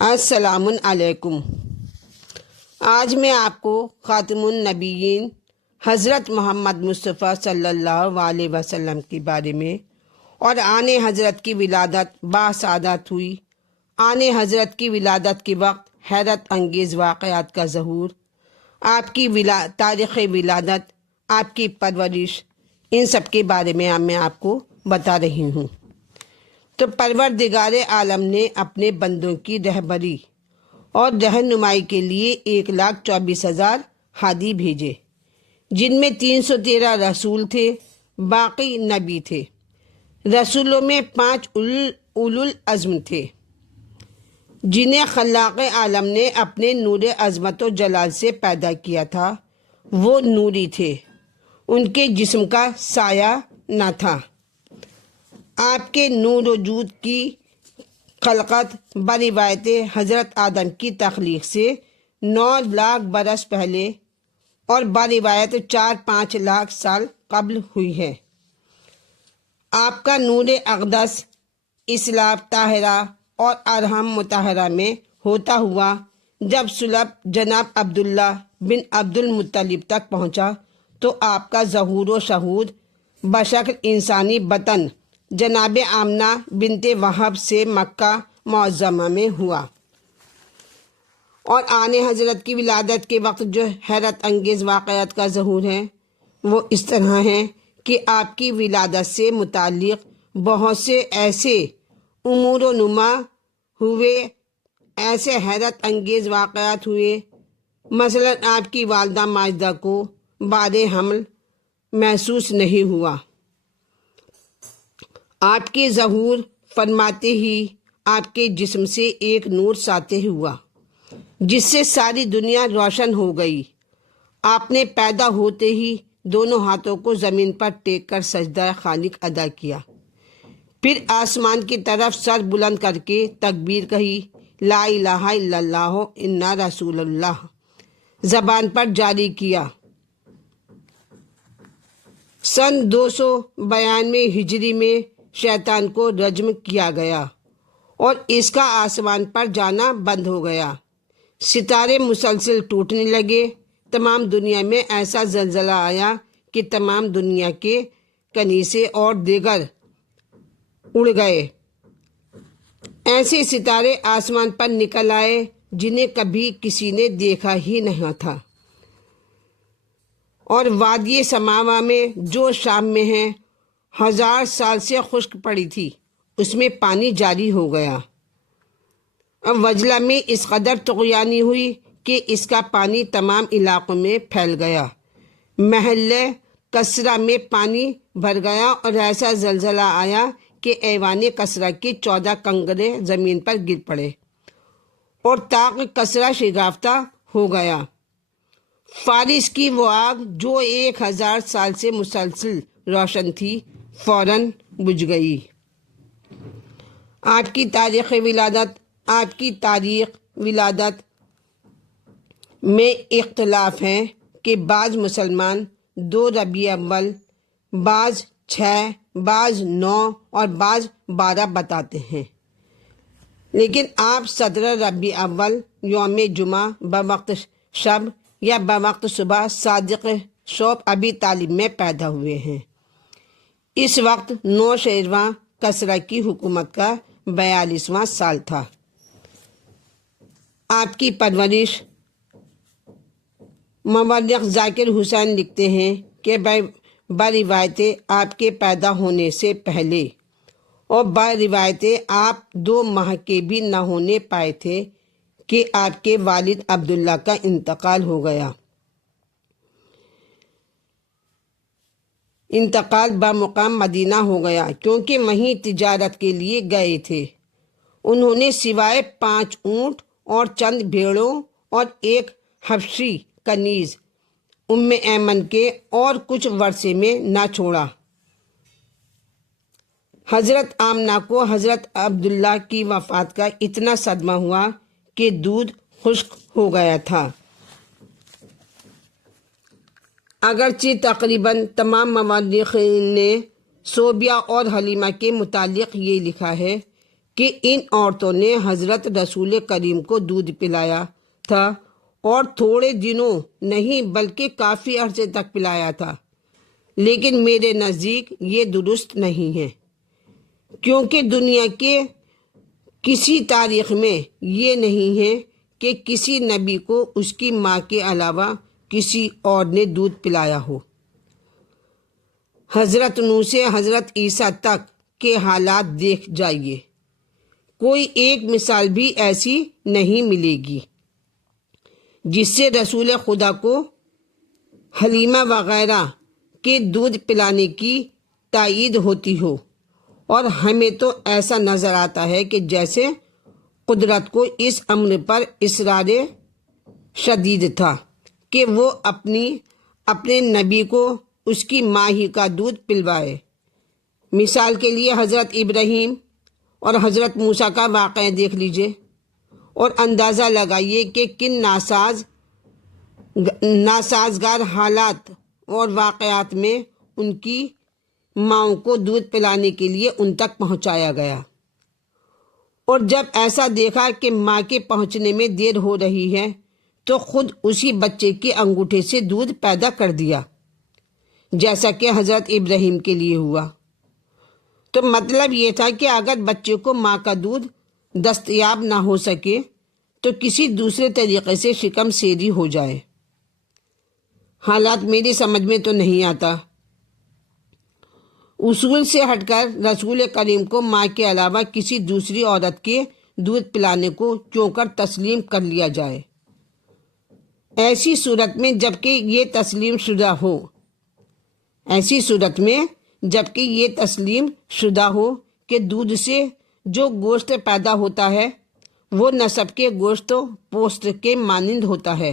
السلام علیکم۔ آج میں آپ کو خاتم النبیین حضرت محمد مصطفیٰ صلی اللہ علیہ وسلم کے بارے میں اور آنے حضرت کی ولادت باسعادت ہوئی، آنے حضرت کی ولادت کے وقت حیرت انگیز واقعات کا ظہور، آپ کی تاریخ ولادت، آپ کی پرورش، ان سب کے بارے میں آپ کو بتا رہی ہوں۔ تو پروردگار عالم نے اپنے بندوں کی رہبری اور رہنمائی کے لیے 1,24,000 ہادی بھیجے، جن میں 313 رسول تھے، باقی نبی تھے۔ رسولوں میں 5 اولو العزم تھے، جنہیں خلاق عالم نے اپنے نور عظمت و جلال سے پیدا کیا تھا۔ وہ نوری تھے، ان کے جسم کا سایہ نہ تھا۔ آپ کے نور وجود کی خلقت بروایت حضرت آدم کی تخلیق سے 9 لاکھ برس پہلے اور بروایت 4-5 لاکھ سال قبل ہوئی ہے۔ آپ کا نور اقدس اسلام طاہرہ اور ارحام مطہرہ میں ہوتا ہوا جب صلب جناب عبداللہ بن عبد المطلب تک پہنچا تو آپ کا ظہور و شہود بشکل انسانی بطن جناب آمنہ بنت وہب سے مکہ معظمہ میں ہوا۔ اور آنے حضرت کی ولادت کے وقت جو حیرت انگیز واقعات کا ظہور ہے وہ اس طرح ہیں کہ آپ کی ولادت سے متعلق بہت سے ایسے امور و نما ہوئے، ایسے حیرت انگیز واقعات ہوئے۔ مثلا آپ کی والدہ ماجدہ کو بعد حمل محسوس نہیں ہوا۔ آپ کے ظہور فرماتے ہی آپ کے جسم سے ایک نور ساطع ہوا جس سے ساری دنیا روشن ہو گئی۔ آپ نے پیدا ہوتے ہی دونوں ہاتھوں کو زمین پر ٹیک کر سجدہ خالق ادا کیا، پھر آسمان کی طرف سر بلند کر کے تکبیر کہی، لا الہ الا اللہ انا رسول اللہ زبان پر جاری کیا۔ سن 292 ہجری میں شیطان کو رجم کیا گیا اور اس کا آسمان پر جانا بند ہو گیا۔ ستارے مسلسل ٹوٹنے لگے، تمام دنیا میں ایسا زلزلہ آیا کہ تمام دنیا کے کنیسے اور دیگر اڑ گئے۔ ایسے ستارے آسمان پر نکل آئے جنہیں کبھی کسی نے دیکھا ہی نہیں تھا۔ اور وادی سماوا میں جو شام میں ہے 1000 سال سے خشک پڑی تھی، اس میں پانی جاری ہو گیا۔ اب وجلہ میں اس قدر طغیانی ہوئی کہ اس کا پانی تمام علاقوں میں پھیل گیا۔ محلہ کسرا میں پانی بھر گیا اور ایسا زلزلہ آیا کہ ایوان کسرا کے 14 کنگرے زمین پر گر پڑے اور طاق کسرا شگافتہ ہو گیا۔ فارس کی وہ آگ جو 1000 سال سے مسلسل روشن تھی فوراً بجھ گئی۔ آپ کی تاریخ ولادت میں اختلاف ہے کہ بعض مسلمان 2 ربیع اول، بعض 6، بعض 9 اور بعض 12 بتاتے ہیں، لیکن آپ 17 ربیع اول یوم جمعہ بوقت شب یا بوقت صبح صادق شوب ابی طالب میں پیدا ہوئے ہیں۔ اس وقت نوشیرواں کسرا کی حکومت کا 42واں سال تھا۔ آپ کی پرورش مورخ ذاکر حسین لکھتے ہیں کہ بروایت آپ کے پیدا ہونے سے پہلے اور بروایت آپ 2 ماہ کے بھی نہ ہونے پائے تھے کہ آپ کے والد عبداللہ کا انتقال ہو گیا۔ انتقال بمقام مدینہ ہو گیا کیونکہ وہیں تجارت کے لیے گئے تھے۔ انہوں نے سوائے 5 اونٹ اور چند بھیڑوں اور ایک حبشی کنیز ام ایمن کے اور کچھ ورثے میں نہ چھوڑا۔ حضرت آمنہ کو حضرت عبداللہ کی وفات کا اتنا صدمہ ہوا کہ دودھ خشک ہو گیا تھا۔ اگرچہ تقریباً تمام مورخین نے صوبیہ اور حلیمہ کے متعلق یہ لکھا ہے کہ ان عورتوں نے حضرت رسول کریم کو دودھ پلایا تھا، اور تھوڑے دنوں نہیں بلکہ کافی عرصے تک پلایا تھا، لیکن میرے نزدیک یہ درست نہیں ہے، کیونکہ دنیا کے کسی تاریخ میں یہ نہیں ہے کہ کسی نبی کو اس کی ماں کے علاوہ کسی اور نے دودھ پلایا ہو۔ حضرت نوح سے حضرت عیسیٰ تک کے حالات دیکھ جائیے، کوئی ایک مثال بھی ایسی نہیں ملے گی جس سے رسول خدا کو حلیمہ وغیرہ کے دودھ پلانے کی تائید ہوتی ہو، اور ہمیں تو ایسا نظر آتا ہے کہ جیسے قدرت کو اس امر پر اصرار شدید تھا کہ وہ اپنے نبی کو اس کی ماں ہی کا دودھ پلوائے۔ مثال کے لیے حضرت ابراہیم اور حضرت موسیٰ کا واقعہ دیکھ لیجئے اور اندازہ لگائیے کہ کن ناسازگار حالات اور واقعات میں ان کی ماؤں کو دودھ پلانے کے لیے ان تک پہنچایا گیا، اور جب ایسا دیکھا کہ ماں کے پہنچنے میں دیر ہو رہی ہے تو خود اسی بچے کے انگوٹھے سے دودھ پیدا کر دیا، جیسا کہ حضرت ابراہیم کے لیے ہوا۔ تو مطلب یہ تھا کہ اگر بچے کو ماں کا دودھ دستیاب نہ ہو سکے تو کسی دوسرے طریقے سے شکم سیری ہو جائے۔ حالات میری سمجھ میں تو نہیں آتا، اصول سے ہٹ کر رسول کریم کو ماں کے علاوہ کسی دوسری عورت کے دودھ پلانے کو کیوں کر تسلیم کر لیا جائے۔ ایسی صورت میں جبکہ یہ تسلیم شدہ ہو کہ دودھ سے جو گوشت پیدا ہوتا ہے وہ نسب کے گوشت و پوست کے مانند ہوتا ہے،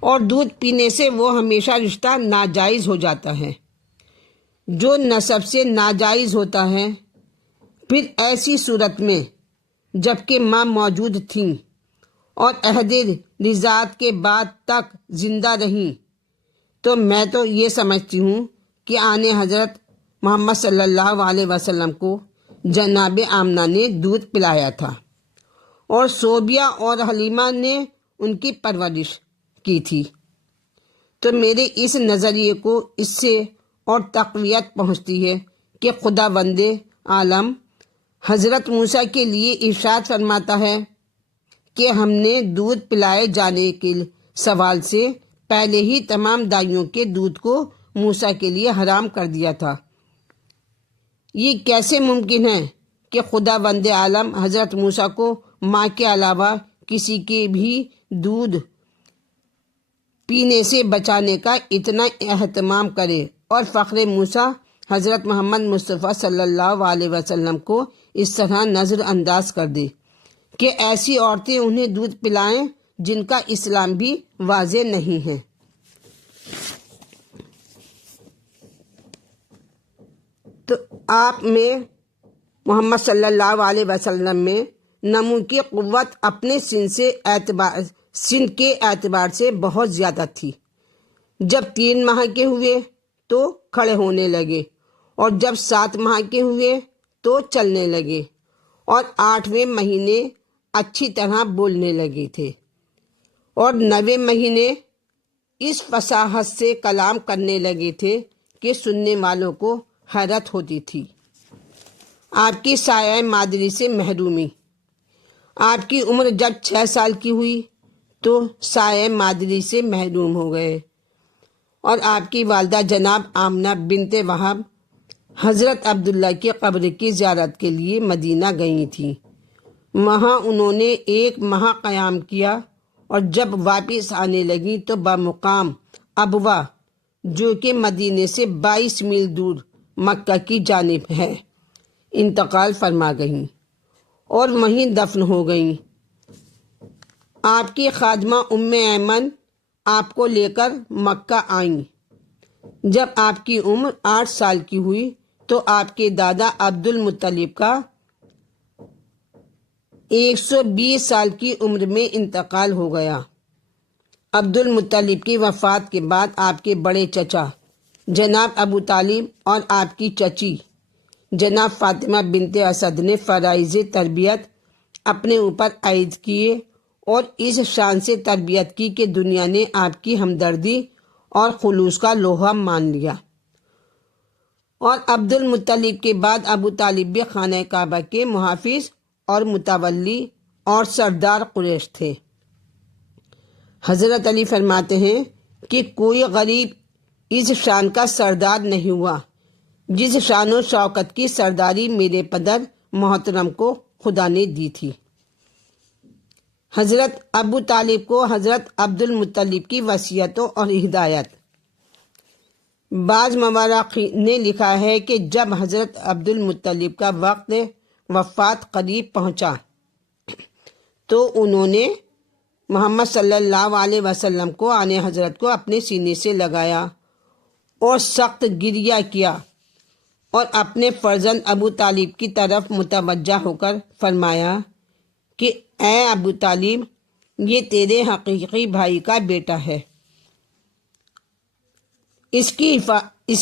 اور دودھ پینے سے وہ ہمیشہ رشتہ ناجائز ہو جاتا ہے جو نسب سے ناجائز ہوتا ہے۔ پھر ایسی صورت میں جبکہ ماں موجود تھیں اور عہد رضاعت کے بعد تک زندہ رہیں، تو میں تو یہ سمجھتی ہوں کہ آن حضرت محمد صلی اللہ علیہ وسلم کو جناب آمنہ نے دودھ پلایا تھا، اور صوبیہ اور حلیمہ نے ان کی پرورش کی تھی۔ تو میرے اس نظریے کو اس سے اور تقویت پہنچتی ہے کہ خداوند عالم حضرت موسیٰ کے لیے ارشاد فرماتا ہے کہ ہم نے دودھ پلائے جانے کے سوال سے پہلے ہی تمام دائیوں کے دودھ کو موسیٰ کے لیے حرام کر دیا تھا۔ یہ کیسے ممکن ہے کہ خداوند عالم حضرت موسیٰ کو ماں کے علاوہ کسی کے بھی دودھ پینے سے بچانے کا اتنا اہتمام کرے، اور فخر موسیٰ حضرت محمد مصطفیٰ صلی اللہ علیہ وسلم کو اس طرح نظر انداز کر دے کہ ایسی عورتیں انہیں دودھ پلائیں جن کا اسلام بھی واضح نہیں ہے۔ تو آپ میں محمد صلی اللہ علیہ وسلم میں نمو کی قوت اپنے سن کے اعتبار سے بہت زیادہ تھی۔ جب 3 ماہ کے ہوئے تو کھڑے ہونے لگے، اور جب 7 ماہ کے ہوئے تو چلنے لگے، اور 8ویں مہینے اچھی طرح بولنے لگے تھے، اور 9ویں مہینے اس فصاحت سے کلام کرنے لگے تھے کہ سننے والوں کو حیرت ہوتی تھی۔ آپ کی سایہ مادری سے محرومی۔ آپ کی عمر جب 6 سال کی ہوئی تو سایہ مادری سے محروم ہو گئے، اور آپ کی والدہ جناب آمنہ بنت وہب حضرت عبداللہ کی قبر کی زیارت کے لیے مدینہ گئی تھیں۔ وہاں انہوں نے 1 ماہ قیام کیا، اور جب واپس آنے لگیں تو بمقام ابوا جو کہ مدینے سے 22 میل دور مکہ کی جانب ہے انتقال فرما گئیں اور وہیں دفن ہو گئیں۔ آپ کی خادمہ ام ایمن آپ کو لے کر مکہ آئیں۔ جب آپ کی عمر 8 سال کی ہوئی تو آپ کے دادا عبد المطلب کا 120 سال کی عمر میں انتقال ہو گیا۔ عبد المطلب کی وفات کے بعد آپ کے بڑے چچا جناب ابو طالب اور آپ کی چچی جناب فاطمہ بنت اسد نے فرائض تربیت اپنے اوپر عائد کیے اور اس شان سے تربیت کی کہ دنیا نے آپ کی ہمدردی اور خلوص کا لوہا مان لیا۔ اور عبد المطلب کے بعد ابو طالب بھی خانہ کعبہ کے محافظ اور متولی اور سردار قریش تھے۔ حضرت علی فرماتے ہیں کہ کوئی غریب اس شان کا سردار نہیں ہوا جس شان و شوکت کی سرداری میرے پدر محترم کو خدا نے دی تھی۔ حضرت ابو طالب کو حضرت عبد المطلب کی وصیتوں اور ہدایت۔ بعض مورخین نے لکھا ہے کہ جب حضرت عبد المطلب کا وقت وفات قریب پہنچا تو انہوں نے محمد صلی اللہ علیہ وسلم کو آنے حضرت کو اپنے سینے سے لگایا اور سخت گریہ کیا اور اپنے فرزند ابو طالب کی طرف متوجہ ہو کر فرمایا کہ اے ابو طالب، یہ تیرے حقیقی بھائی کا بیٹا ہے، اس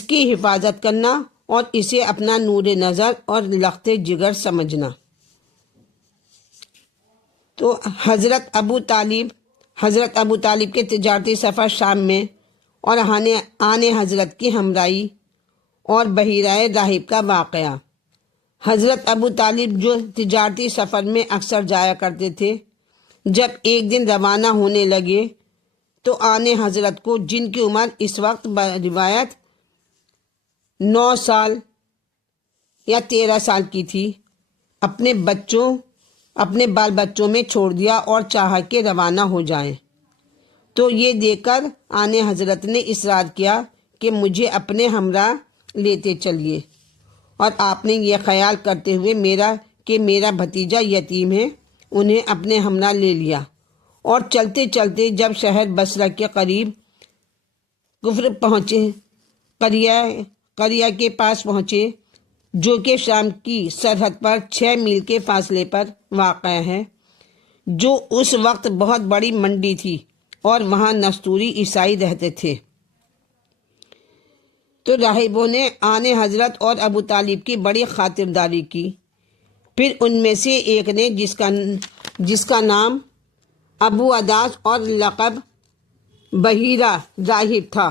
کی حفاظت کرنا اور اسے اپنا نور نظر اور لخت جگر سمجھنا۔ تو حضرت ابو طالب کے تجارتی سفر شام میں اور آنے حضرت کی ہمراہی اور بحیرہ راہب کا واقعہ۔ حضرت ابو طالب جو تجارتی سفر میں اکثر جایا کرتے تھے، جب ایک دن روانہ ہونے لگے تو آنے حضرت کو، جن کی عمر اس وقت روایت 9 سال یا 13 سال کی تھی، اپنے بال بچوں میں چھوڑ دیا اور چاہا کہ روانہ ہو جائیں۔ تو یہ دیکھ کر آنے حضرت نے اصرار کیا کہ مجھے اپنے ہمراہ لیتے چلیے، اور آپ نے یہ خیال کرتے ہوئے میرا بھتیجا یتیم ہے، انہیں اپنے ہمراہ لے لیا، اور چلتے چلتے جب شہر بصرہ کے قریب کفر پہنچے، قریہ کے پاس پہنچے، جو کہ شام کی سرحد پر 6 میل کے فاصلے پر واقع ہے، جو اس وقت بہت بڑی منڈی تھی اور وہاں نستوری عیسائی رہتے تھے۔ تو راہبوں نے آنے حضرت اور ابو طالب کی بڑی خاطرداری کی۔ پھر ان میں سے ایک نے، جس کا نام ابو عداس اور لقب بحیرہ راہب تھا،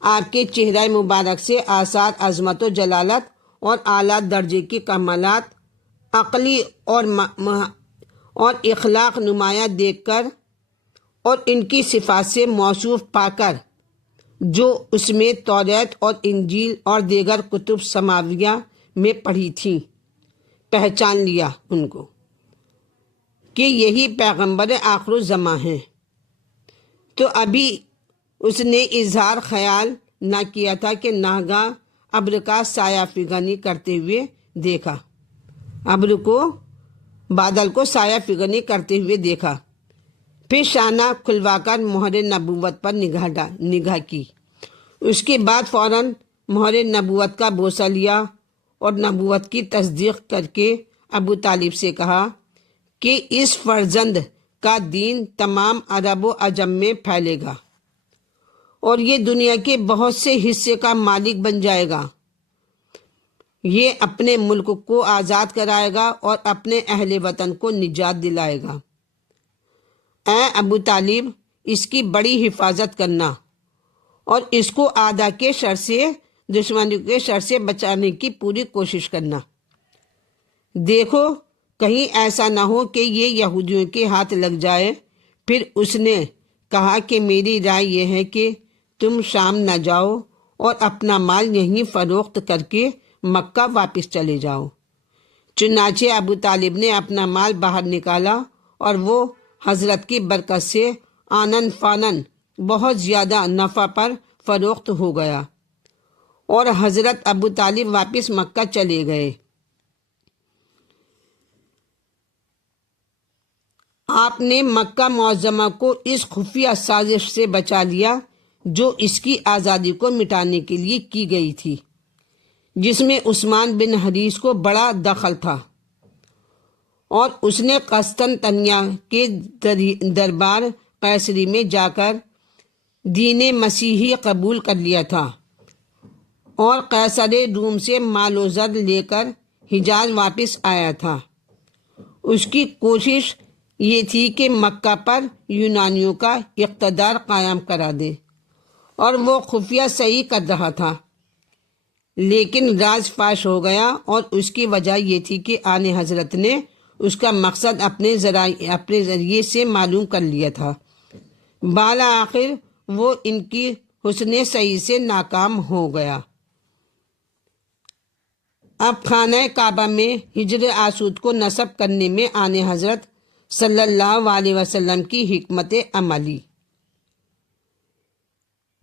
آپ کے چہرہ مبارک سے آثار عظمت و جلالت اور اعلیٰ درجے کی کمالات عقلی اور اخلاق نمایاں دیکھ کر اور ان کی صفات سے موصوف پا کر، جو اس میں توریت اور انجیل اور دیگر کتب سماویہ میں پڑھی تھیں، پہچان لیا ان کو کہ یہی پیغمبر آخر الزماں ہیں۔ تو ابھی اس نے اظہار خیال نہ کیا تھا کہ ناگہاں ابر کا سایہ فگنی کرتے ہوئے دیکھا، بادل کو سایہ فگنی کرتے ہوئے دیکھا۔ پھر شانہ کھلوا کر مہر نبوت پر نگاہ کی، اس کے بعد فوراً مہر نبوت کا بوسہ لیا اور نبوت کی تصدیق کر کے ابو طالب سے کہا کہ اس فرزند کا دین تمام عرب و عجم میں پھیلے گا اور یہ دنیا کے بہت سے حصے کا مالک بن جائے گا، یہ اپنے ملک کو آزاد کرائے گا اور اپنے اہل وطن کو نجات دلائے گا۔ اے ابو طالب، اس کی بڑی حفاظت کرنا اور اس کو اعداء کے شر سے، دشمنوں کے شر سے بچانے کی پوری کوشش کرنا۔ دیکھو کہیں ایسا نہ ہو کہ یہ یہودیوں کے ہاتھ لگ جائے۔ پھر اس نے کہا کہ میری رائے یہ ہے کہ تم شام نہ جاؤ اور اپنا مال یہیں فروخت کر کے مکہ واپس چلے جاؤ۔ چنانچہ ابو طالب نے اپنا مال باہر نکالا اور وہ حضرت کی برکت سے آنن فانن بہت زیادہ نفع پر فروخت ہو گیا اور حضرت ابو طالب واپس مکہ چلے گئے۔ آپ نے مکہ معظمہ کو اس خفیہ سازش سے بچا لیا جو اس کی آزادی کو مٹانے کے لیے کی گئی تھی، جس میں عثمان بن حریث کو بڑا دخل تھا، اور اس نے قسطنطنیہ کے دربار قیصری میں جا کر دین مسیحی قبول کر لیا تھا اور قیصر روم سے مال و زر لے کر حجاز واپس آیا تھا۔ اس کی کوشش یہ تھی کہ مکہ پر یونانیوں کا اقتدار قائم کرا دے، اور وہ خفیہ صحیح کر رہا تھا، لیکن راز فاش ہو گیا، اور اس کی وجہ یہ تھی کہ آن حضرت نے اس کا مقصد اپنے ذریعے سے معلوم کر لیا تھا۔ بالا آخر وہ ان کی حسن صحیح سے ناکام ہو گیا۔ اب خانہ کعبہ میں حجر آسود کو نصب کرنے میں آن حضرت صلی اللہ علیہ وسلم کی حکمت عملی۔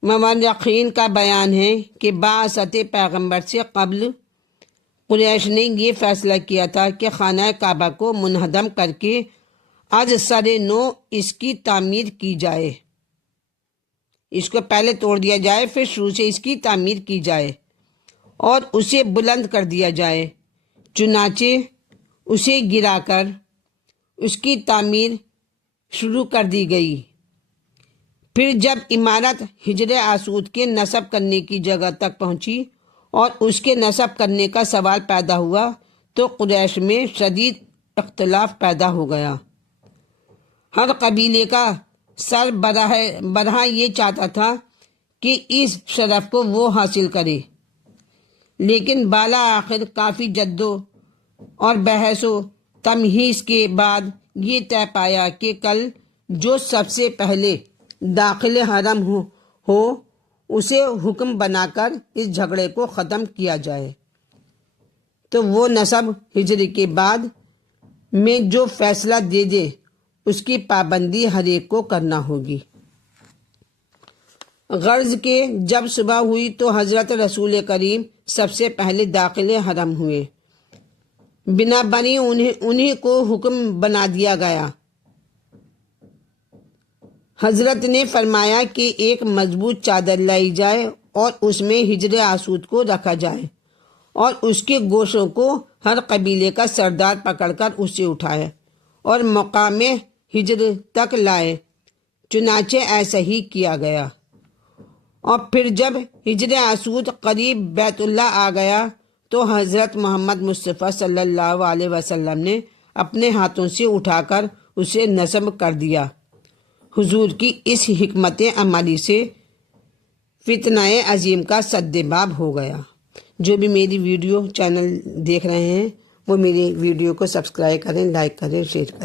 مورخین کا بیان ہے کہ بعثت پیغمبر سے قبل قریش نے یہ فیصلہ کیا تھا کہ خانہ کعبہ کو منہدم کر کے از سر نو اس کی تعمیر کی جائے۔ اس کو پہلے توڑ دیا جائے، پھر شروع سے اس کی تعمیر کی جائے اور اسے بلند کر دیا جائے۔ چنانچہ اسے گرا کر اس کی تعمیر شروع کر دی گئی۔ پھر جب عمارت حجر آسود کے نصب کرنے کی جگہ تک پہنچی اور اس کے نصب کرنے کا سوال پیدا ہوا تو قریش میں شدید اختلاف پیدا ہو گیا۔ ہر قبیلے کا سربراہ یہ چاہتا تھا کہ اس شرف کو وہ حاصل کرے، لیکن بالا آخر کافی جد اور بحث و تمہیز کے بعد یہ طے پایا کہ کل جو سب سے پہلے داخل حرم ہو اسے حکم بنا کر اس جھگڑے کو ختم کیا جائے۔ تو وہ نصب ہجری کے بعد میں جو فیصلہ دے دے اس کی پابندی ہر ایک کو کرنا ہوگی۔ غرض کہ جب صبح ہوئی تو حضرت رسول کریم سب سے پہلے داخل حرم ہوئے۔ بنا بنی انہیں کو حکم بنا دیا گیا۔ حضرت نے فرمایا کہ ایک مضبوط چادر لائی جائے اور اس میں حجر آسود کو رکھا جائے اور اس کے گوشوں کو ہر قبیلے کا سردار پکڑ کر اسے اٹھائے اور مقام حجر تک لائے۔ چنانچہ ایسا ہی کیا گیا، اور پھر جب حجر آسود قریب بیت اللہ آ گیا تو حضرت محمد مصطفیٰ صلی اللہ علیہ وسلم نے اپنے ہاتھوں سے اٹھا کر اسے نصب کر دیا۔ حضور کی اس حکمت عملی سے فتنہ عظیم کا سدباب ہو گیا۔ جو بھی میری ویڈیو چینل دیکھ رہے ہیں وہ میری ویڈیو کو سبسکرائب کریں، لائک کریں، شیئر کریں۔